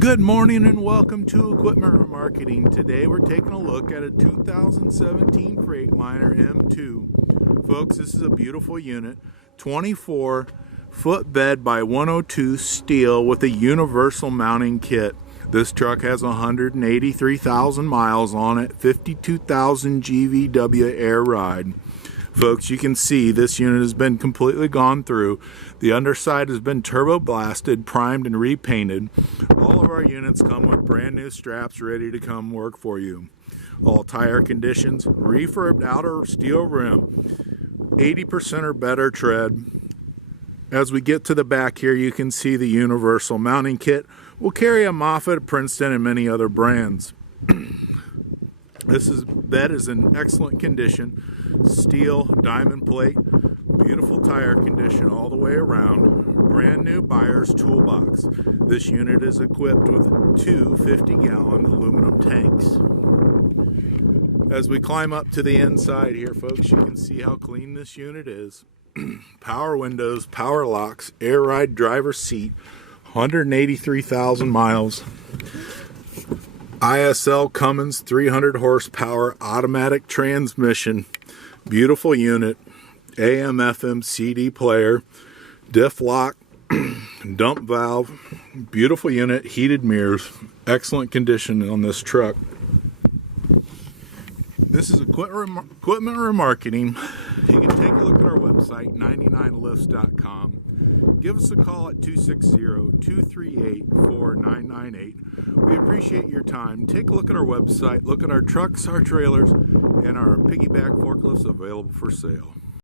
Good morning and welcome to Equipment Remarketing. Today we're taking a look at a 2017 Freightliner M2. Folks, this is a beautiful unit, 24 footbed by 102 steel with a universal mounting kit. This truck has 183,000 miles on it, 52,000 GVW air ride. Folks, you can see this unit has been completely gone through. The underside has been turbo blasted, primed, and repainted. All of our units come with brand new straps ready to come work for you. All tire conditions, refurbed outer steel rim, 80% or better tread. As we get to the back here, you can see the universal mounting kit. We'll carry a Moffett, Princeton, and many other brands. This bed is in excellent condition. Steel, diamond plate, beautiful tire condition all the way around. Brand new buyer's toolbox. This unit is equipped with two 50-gallon aluminum tanks. As we climb up to the inside here, folks, you can see how clean this unit is. Power windows, power locks, air ride driver's seat, 183,000 miles. ISL Cummins 300 horsepower automatic transmission. Beautiful unit. AM FM CD player, diff lock, dump valve. Beautiful unit, heated mirrors. Excellent condition on this truck. This is Equipment Remarketing. You can take a look at our website, 99lifts.com. Give us a call at 260-238-4998. We appreciate your time. Take a look at our website, look at our trucks, our trailers, and our piggyback forklifts available for sale.